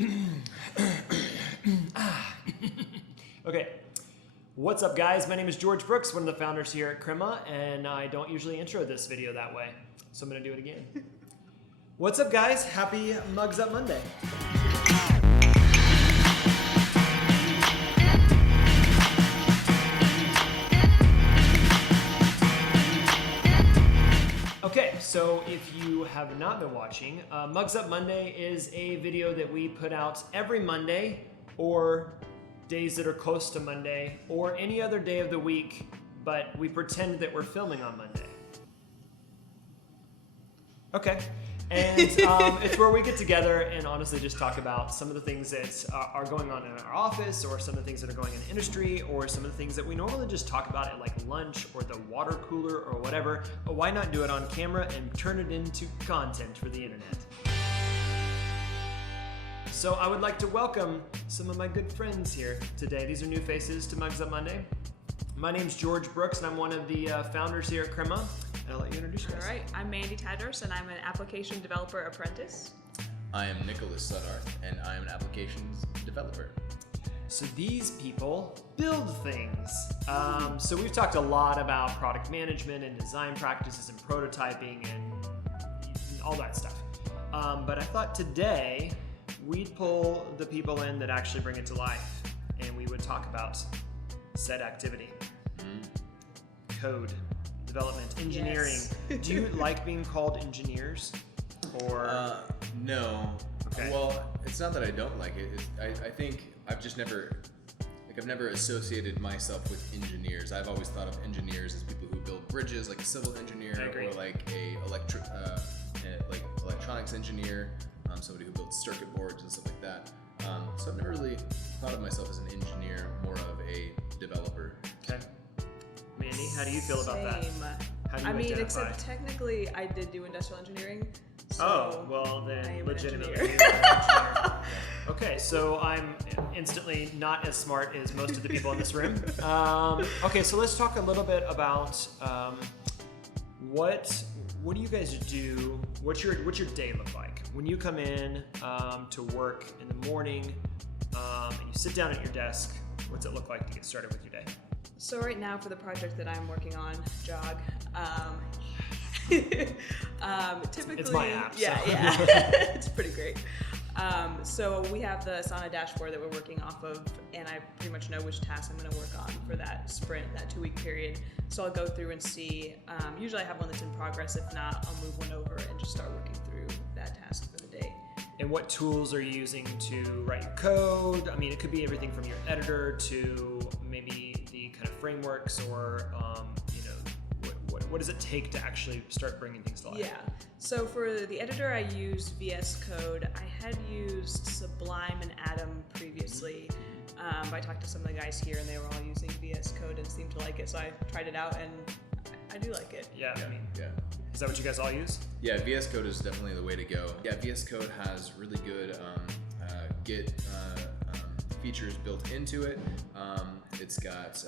Okay, what's up guys? My name is George Brooks, one of the founders here at Crema, and I don't usually intro this video that way, so I'm gonna do it again. What's up guys? Happy Mugs Up Monday. Okay, so if you have not been watching, Mugs Up Monday is a video that we put out every Monday, or days that are close to Monday, or any other day of the week, but we pretend that we're filming on Monday. Okay, and it's where we get together and honestly just talk about some of the things that are going on in our office, or some of the things that are going in the industry, or some of the things that we normally just talk about at like lunch or the water cooler or whatever, but why not do it on camera and turn it into content for the internet? So I would like to welcome some of my good friends here today. These are new faces to Mugs Up Monday. My name's George Brooks, and I'm one of the founders here at Crema. And I'll let you introduce yourself. All right, I'm Mandy Tadros, and I'm an application developer apprentice. I am Nicholas Suddarth, and I am an applications developer. So these people build things. So we've talked a lot about product management and design practices and prototyping and all that stuff. But I thought today we'd pull the people in that actually bring it to life, and we would talk about said activity. Code, development, engineering. Yes. Do you like being called engineers? Or No. Okay. Well, it's not that I don't like it. I think I've just never, I've never associated myself with engineers. I've always thought of engineers as people who build bridges, like a civil engineer, I agree. or like a electronics engineer, somebody who builds circuit boards and stuff like that. So I've never really thought of myself as an engineer, more of a developer. Okay. Mandy, how do you feel about that? Same. How do you I mean, identify? except technically I did do industrial engineering. So Oh, well I then am an legitimately engineer. you are an engineer. Okay, so I'm instantly not as smart as most of the people in this room. Okay, so let's talk a little bit about what do you guys do? What's your day look like? When you come in to work in the morning and you sit down at your desk, what's it look like to get started with your day? So right now for the project that I'm working on, Jog, typically, It's my app, so. Yeah, it's pretty great. So we have the Asana dashboard that we're working off of, and I pretty much know which tasks I'm going to work on for that sprint, that 2-week period. So I'll go through and see. Usually I have one that's in progress. If not, I'll move one over and just start working through that task for the day. And what tools are you using to write your code? I mean, it could be everything from your editor to maybe the kind of frameworks, or what does it take to actually start bringing things to life? Yeah. So for the editor, I used VS Code. I had used Sublime and Atom previously. I talked to some of the guys here, and they were all using VS Code and seemed to like it. So I tried it out, and I do like it. Yeah, I mean, Yeah. is that what you guys all use? Yeah, VS Code is definitely the way to go. Yeah, VS Code has really good Git features built into it. It's got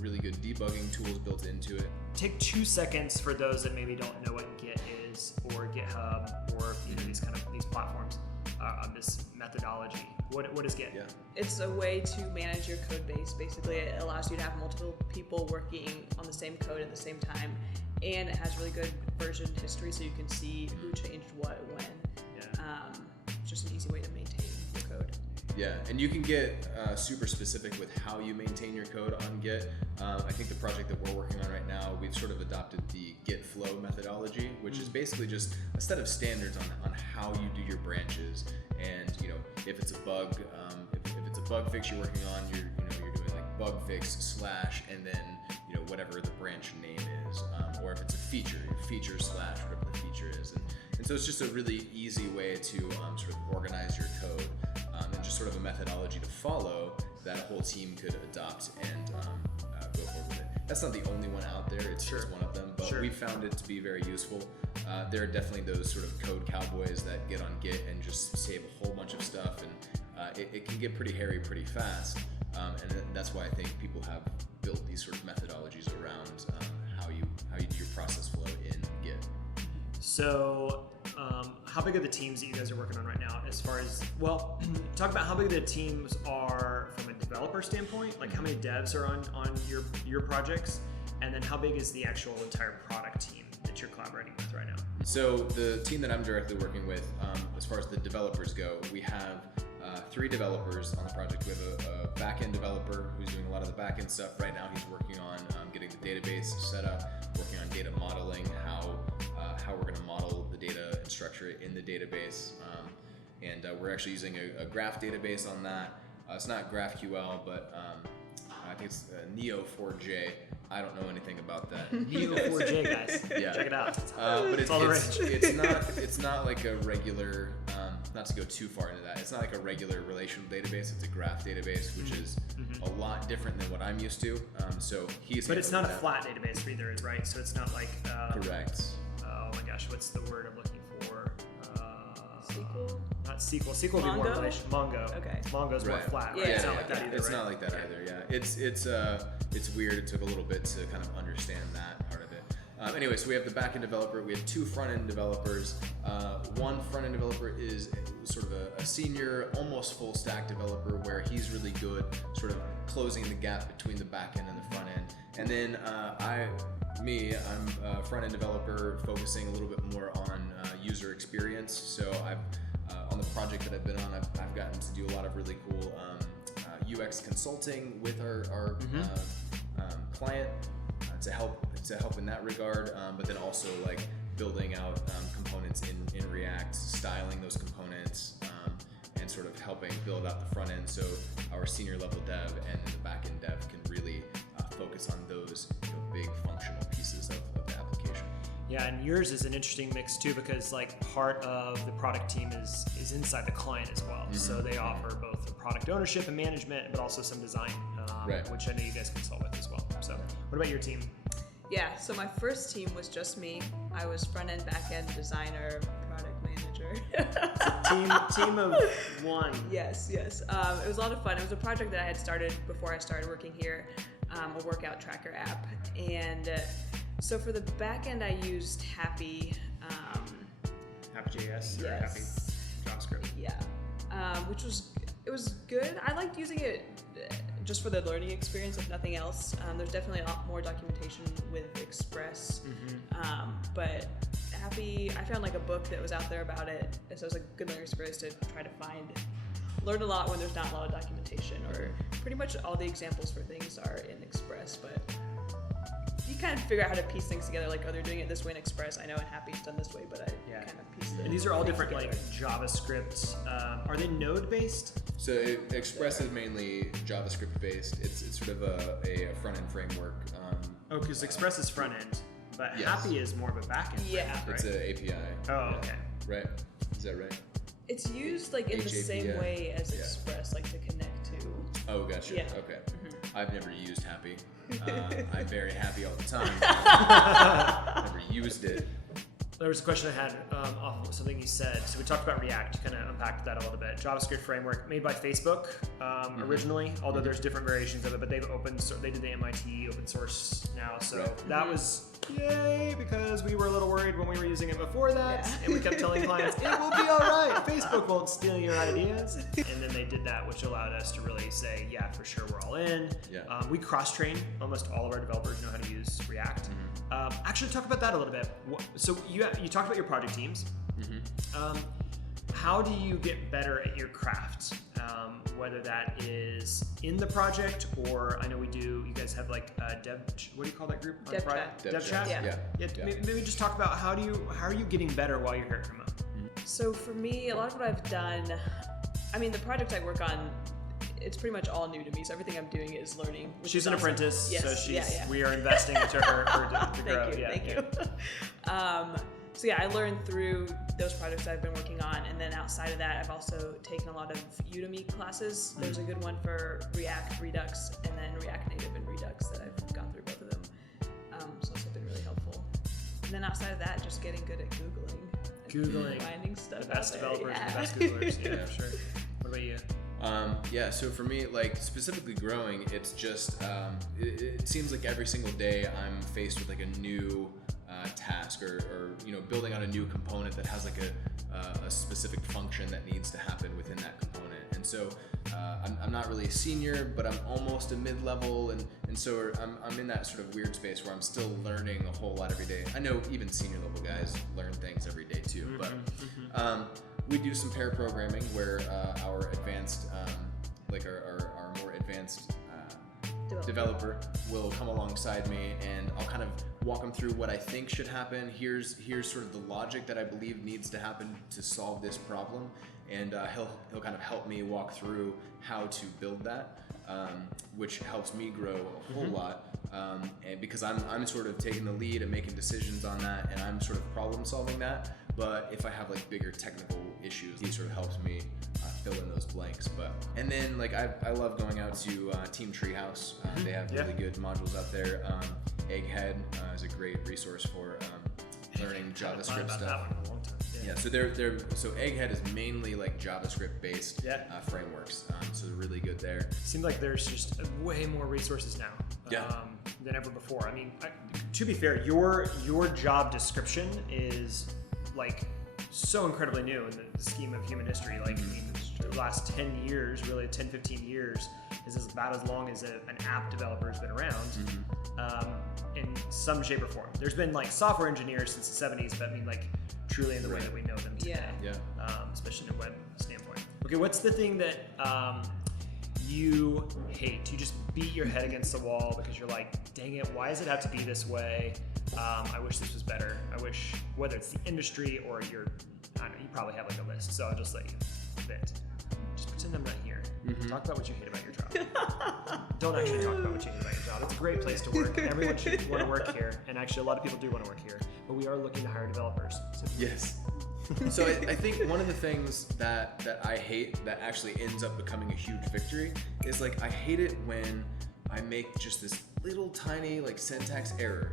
really good debugging tools built into it. Take 2 seconds for those that maybe don't know what Git is, or GitHub, or these platforms, this methodology. What is Git? Yeah. It's a way to manage your code base. Basically, it allows you to have multiple people working on the same code at the same time, and it has really good version history, so you can see who changed what when. Yeah. It's just an easy way to maintain your code. Yeah, and you can get super specific with how you maintain your code on Git. I think the project that we're working on right now, we've sort of adopted the Git flow methodology, which is basically just a set of standards on how you do your branches. And if it's a bug, if it's a bug fix you're working on, you're doing like bug fix / and then whatever the branch name is, or if it's a feature / whatever the feature is. And so it's just a really easy way to sort of organize your code, and just sort of a methodology to follow that a whole team could adopt and go forward with it. That's not the only one out there, it's just one of them, but we found it to be very useful. There are definitely those sort of code cowboys that get on Git and just save a whole bunch of stuff, and it can get pretty hairy pretty fast. And that's why I think people have built these sort of methodologies around how you do your process flow in Git. So how big are the teams that you guys are working on right now? as far as, well, talk about how big the teams are from a developer standpoint, like how many devs are on your projects, and then how big is the actual entire product team that you're collaborating with right now? So the team that I'm directly working with, as far as the developers go, we have 3 developers on the project. We have a back-end developer who's doing a lot of the back-end stuff. Right now he's working on getting the database set up, working on data modeling, how we're going to model the data and structure it in the database. And we're actually using a graph database on that. It's not GraphQL, but I think it's Neo4j. I don't know anything about that. Neo4j, guys. Yeah. Check it out. But It's all the rage. it's not like a regular, not to go too far into that, it's not like a regular relational database. It's a graph database, which is a lot different than what I'm used to. So he's. But it's not a that. flat database either, right? So it's not like. Correct. Oh my gosh, what's the word I'm looking for? SQL? Not SQL. SQL would be more Mongo? relation. Mongo. Okay. Mongo's more Right. flat, right? Yeah, It's not yeah, like that either, It's right? not like that either. Yeah. It's weird. It took a little bit to kind of understand that part of it. Anyway, so we have the back-end developer. We have 2 front-end developers. One front-end developer is sort of a senior, almost full-stack developer, where he's really good, sort of closing the gap between the back-end and the front-end. And then I'm a front-end developer, focusing a little bit more on user experience. So I've on the project that I've been on, I've gotten to do a lot of really cool UX consulting with our client to help in that regard, but then also like building out components in React, styling those components, and sort of helping build out the front end so our senior level dev and then the back end dev can really focus on those big functional pieces of the application. Yeah, and yours is an interesting mix too, because like part of the product team is inside the client as well. So they offer both the product ownership and management, but also some design, Right. which I know you guys consult with as well. So what about your team? Yeah, so my first team was just me. I was front-end, back-end designer, product manager. Team of one. Yes. It was a lot of fun. It was a project that I had started before I started working here, a workout tracker app. And so for the back-end, I used Happy. Happy.js or Happy Yes. JavaScript. Yeah, it was good. I liked using it just for the learning experience, if nothing else. There's definitely a lot more documentation with Express, but Happy, I found like a book that was out there about it, so it was a good learning experience to try to learn a lot when there's not a lot of documentation, or pretty much all the examples for things are in Express, but you kind of figure out how to piece things together, like, oh, they're doing it this way in Express, I know in Happy's done this way, but I kind of piece And these are all things different together. like JavaScript. Are they node based? So Express is mainly JavaScript based. It's sort of a front end framework. Oh, because Express is front end, but Yes. Happy is more of a back end. Yeah. Right? It's an API. Oh, okay. Right. Is that right? It's used like in the same HAPI. way as Yeah. Express, like to connect to. Oh, gotcha. Yeah. Okay. I've never used Happy. I'm very happy all the time. Never used it. There was a question I had off of something you said. So we talked about React, kind of unpacked that a little bit. JavaScript framework made by Facebook originally, although there's different variations of it, but they did the MIT open source now. So that was yay, because we were a little worried when we were using it before that, and we kept telling clients, it will be all right. Facebook won't steal your ideas. And then they did that, which allowed us to really say, yeah, for sure, we're all in. Yeah. We cross-train. Almost all of our developers know how to use React. Actually, talk about that a little bit. So you talked about your project teams. How do you get better at your craft? Whether that is in the project, or I know you guys have like dev. What do you call that group? Dev chat. Dev chat. Yeah. Maybe just talk about how are you getting better while you're here at Crema? So for me, a lot of what I've done, I mean, the project I work on, it's pretty much all new to me. So everything I'm doing is learning. Which She's is an awesome. apprentice, Yes. so we are investing into her to grow. Thank you. So I learned through those projects I've been working on, and then outside of that, I've also taken a lot of Udemy classes. There's a good one for React, Redux, and then React Native and Redux that I've gone through both of them. So it's been really helpful. And then outside of that, just getting good at Googling. Finding stuff The best out there. developers and the best Googlers. Yeah, sure. What about you? So for me, like specifically growing, it's just it seems like every single day I'm faced with like a new task or building out a new component that has like a specific function that needs to happen within that component. And so I'm not really a senior, but I'm almost a mid-level, and so I'm in that sort of weird space where I'm still learning a whole lot every day. I know even senior level guys learn things every day too, but we do some pair programming where our advanced, our more advanced developer will come alongside me, and I'll kind of walk them through what I think should happen. Here's sort of the logic that I believe needs to happen to solve this problem, and he'll kind of help me walk through how to build that, which helps me grow a whole lot. And because I'm sort of taking the lead and making decisions on that, and I'm sort of problem solving that. But if I have like bigger technical issues, he sort of helps me fill in those blanks. And then like I love going out to Team Treehouse. They have really good modules out there. Egghead is a great resource for learning JavaScript stuff. Yeah, so so Egghead is mainly like JavaScript based frameworks. So they're really good there. Seems like there's just way more resources now than ever before. I mean, to be fair, your job description is like so incredibly new in the scheme of human history. Like, I mean, the last 10 years, really 10, 15 years is about as long as an app developer has been around in some shape or form. There's been like software engineers since the 70s, but I mean like truly in the way that we know them today. Especially in a web standpoint. Okay, what's the thing that you hate? You just beat your head against the wall because you're like, dang it, why does it have to be this way? I wish this was better. I wish, whether it's the industry or I don't know, you probably have like a list, so I'll just let you vent. Just pretend I'm not here. Talk about what you hate about your job. Don't actually talk about what you hate about your job. It's a great place to work. Everyone should want to work here, and actually a lot of people do want to work here, but we are looking to hire developers. So yes. So I think one of the things that I hate that actually ends up becoming a huge victory is like I hate it when I make just this little tiny like syntax error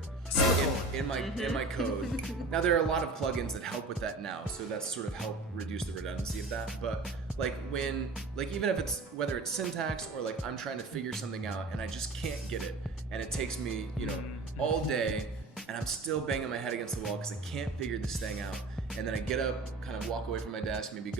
in my code. Now there are a lot of plugins that help with that now, so that's sort of help reduce the redundancy of that. But like when even if it's whether it's syntax or like I'm trying to figure something out and I just can't get it, and it takes me all day, and I'm still banging my head against the wall because I can't figure this thing out. And then I get up, kind of walk away from my desk, maybe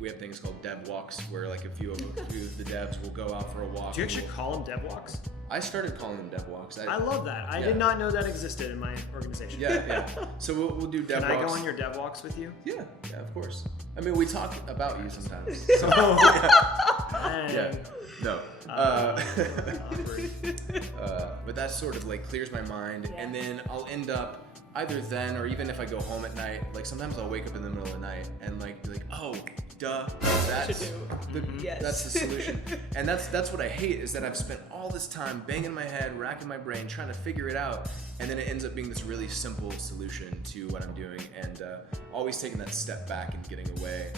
we have things called dev walks where like a few of the devs will go out for a walk. Do you actually call them dev walks? I started calling them dev walks. I love that. I did not know that existed in my organization. Yeah. So we'll do dev walks. Can I go on your dev walks with you? Yeah, of course. I mean, we talk about you sometimes. So, No. But that sort of like clears my mind, and then I'll end up either then or even if I go home at night, like sometimes I'll wake up in the middle of the night and like be like, oh, duh, that's the solution. And that's what I hate, is that I've spent all this time banging my head, racking my brain, trying to figure it out, and then it ends up being this really simple solution to what I'm doing. And always taking that step back and getting away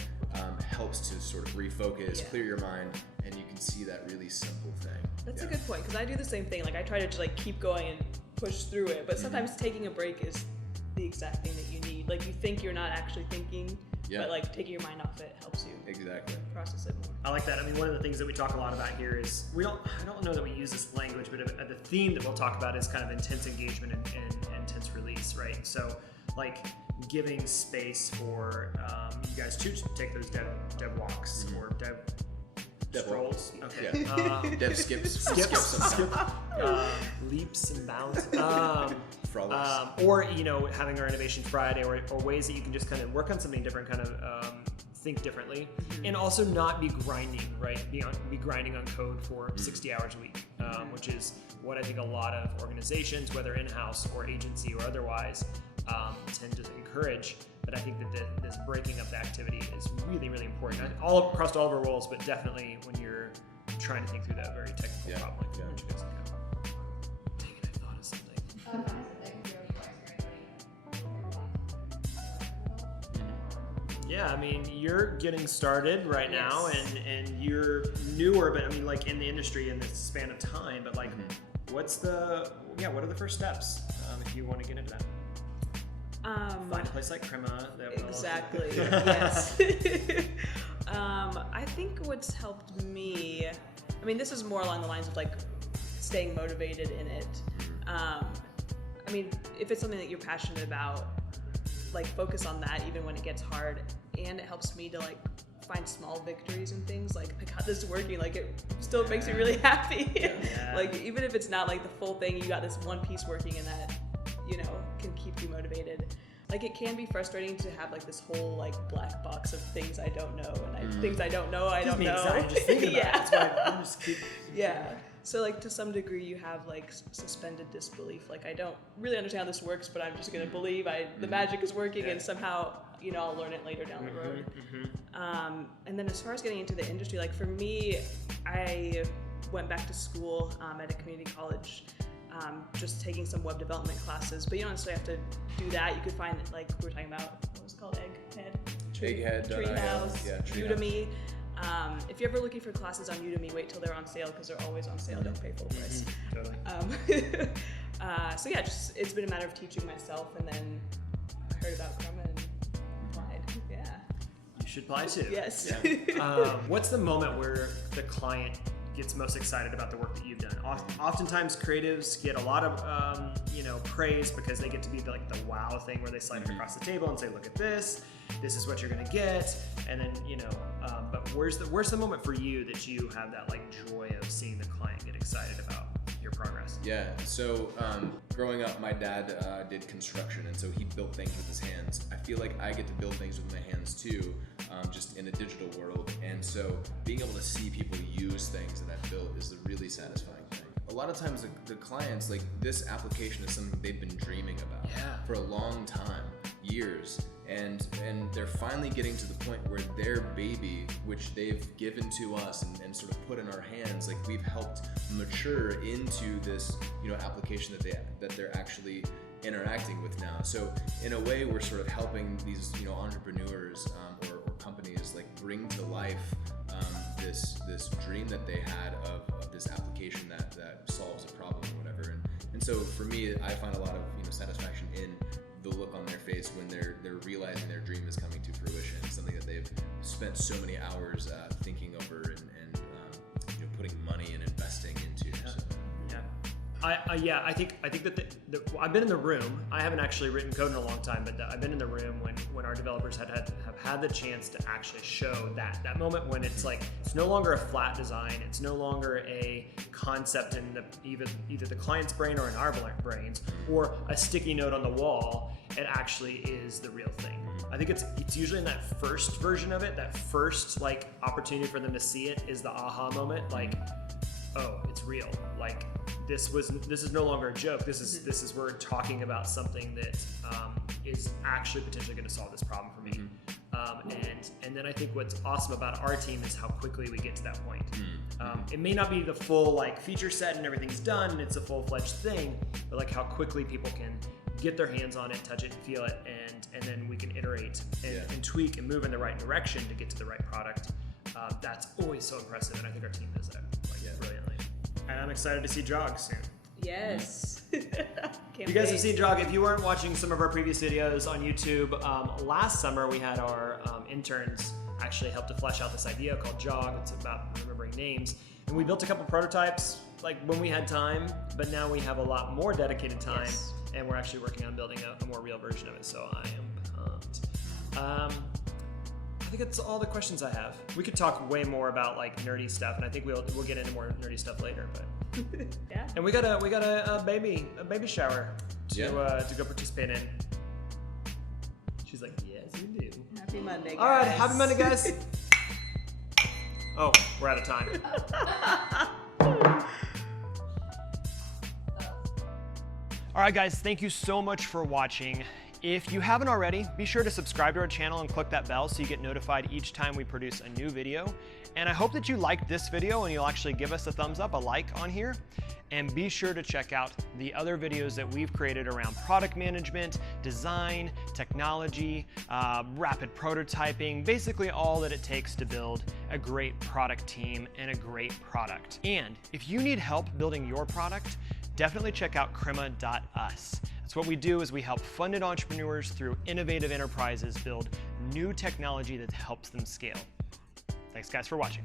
helps to sort of refocus, clear your mind, and you can see that really simple thing. That's a good point, because I do the same thing. Like I try to just like keep going and push through it, but sometimes taking a break is the exact thing that you need. Like you think you're not actually thinking, but like taking your mind off it helps you process it more. I like that. I mean, one of the things that we talk a lot about here is I don't know that we use this language, but the theme that we'll talk about is kind of intense engagement and intense release, right? So like giving space for you guys to take those dev walks or dev strolls. Okay. Dev skips. Leaps and bounds. Or having our Innovation Friday, or ways that you can just kind of work on something different, kind of think differently, and also not be grinding, right? Be grinding on code for 60 hours a week, which is what I think a lot of organizations, whether in-house or agency or otherwise, tend to encourage. But I think that this breaking up the activity is really, really important, all across all of our roles, but definitely when you're trying to think through that very technical problem. Dang it, I thought of something. Yeah, I mean, you're getting started right now, and you're newer, but I mean, like in the industry in this span of time. But like, what are the first steps if you want to get into that? Find a place like Crema. Exactly. Yes. I think what's helped me, I mean, this is more along the lines of like staying motivated in it. I mean, if it's something that you're passionate about, like focus on that even when it gets hard. And it helps me to like find small victories and things. Like, I got this working, like it still makes me really happy. Like, even if it's not like the full thing, you got this one piece working and that, you know, can keep you motivated. Like, it can be frustrating to have like this whole like black box of things I don't know, and things I don't know, I don't know. Excited just thinking about it. That's why I'm just keep. Yeah. So like to some degree you have like suspended disbelief. Like, I don't really understand how this works, but I'm just gonna believe the magic is working, and somehow, you know, I'll learn it later down the road. And then as far as getting into the industry, like for me, I went back to school at a community college, just taking some web development classes. But you don't necessarily have to do that. You could find, like we were talking about, what was it called, Egghead, Treehouse, yeah, Udemy. If you're ever looking for classes on Udemy, wait till they're on sale, because they're always on sale. Don't pay full price. Totally. So yeah, just it's been a matter of teaching myself, and then I heard about Crema and applied. Yeah. You should apply too. Yes. What's the moment where the client gets most excited about the work that you've done? Oftentimes creatives get a lot of praise because they get to be like the wow thing, where they slide it across the table and say, look at this is what you're gonna get. And then but where's the moment for you that you have that like joy of seeing the client get excited about your progress? Yeah, so growing up, my dad did construction, and so he built things with his hands. I feel like I get to build things with my hands too, just in a digital world. And so being able to see people use things that I've built is the really satisfying thing. A lot of times the clients, like, this application is something they've been dreaming about for a long time, years. And they're finally getting to the point where their baby, which they've given to us and sort of put in our hands, like, we've helped mature into this, application that they're actually interacting with now. So in a way, we're sort of helping these, entrepreneurs or companies like bring to life this dream that they had of this application that solves a problem or whatever. And so for me, I find a lot of satisfaction in the look on their face when they're realizing their dream is coming to fruition, something that they've spent so many hours thinking over and putting money and investing into. So. I think that I've been in the room. I haven't actually written code in a long time, but I've been in the room when our developers have had the chance to actually show that moment when it's like, it's no longer a flat design, it's no longer a concept in either the client's brain or in our brains, or a sticky note on the wall. It actually is the real thing. I think it's usually in that first version of it, that first like opportunity for them to see it is the aha moment, like, oh, it's real. Like, this is no longer a joke. This is we're talking about something that is actually potentially going to solve this problem for me. And then I think what's awesome about our team is how quickly we get to that point. It may not be the full like feature set and everything's done and it's a full-fledged thing, but like how quickly people can get their hands on it, touch it, feel it, and then we can iterate and tweak and move in the right direction to get to the right product. That's always so impressive, and I think our team does that brilliantly. And I'm excited to see Jog soon. Yes. You guys have seen Jog. If you weren't watching some of our previous videos on YouTube, last summer we had our interns actually help to flesh out this idea called Jog. It's about remembering names. And we built a couple prototypes like when we had time, but now we have a lot more dedicated time, and we're actually working on building a more real version of it, so I am pumped. I think that's all the questions I have. We could talk way more about like nerdy stuff, and I think we'll get into more nerdy stuff later. But yeah. And we got a baby shower to go participate in. She's like, yes, we do. Happy Monday, guys. All right, happy Monday, guys. Oh, we're out of time. All right, guys, thank you so much for watching. If you haven't already, be sure to subscribe to our channel and click that bell so you get notified each time we produce a new video. And I hope that you liked this video and you'll actually give us a thumbs up, a like on here. And be sure to check out the other videos that we've created around product management, design, technology, rapid prototyping, basically all that it takes to build a great product team and a great product. And if you need help building your product, definitely check out crema.us. That's what we do, is we help funded entrepreneurs through innovative enterprises build new technology that helps them scale. Thanks guys for watching.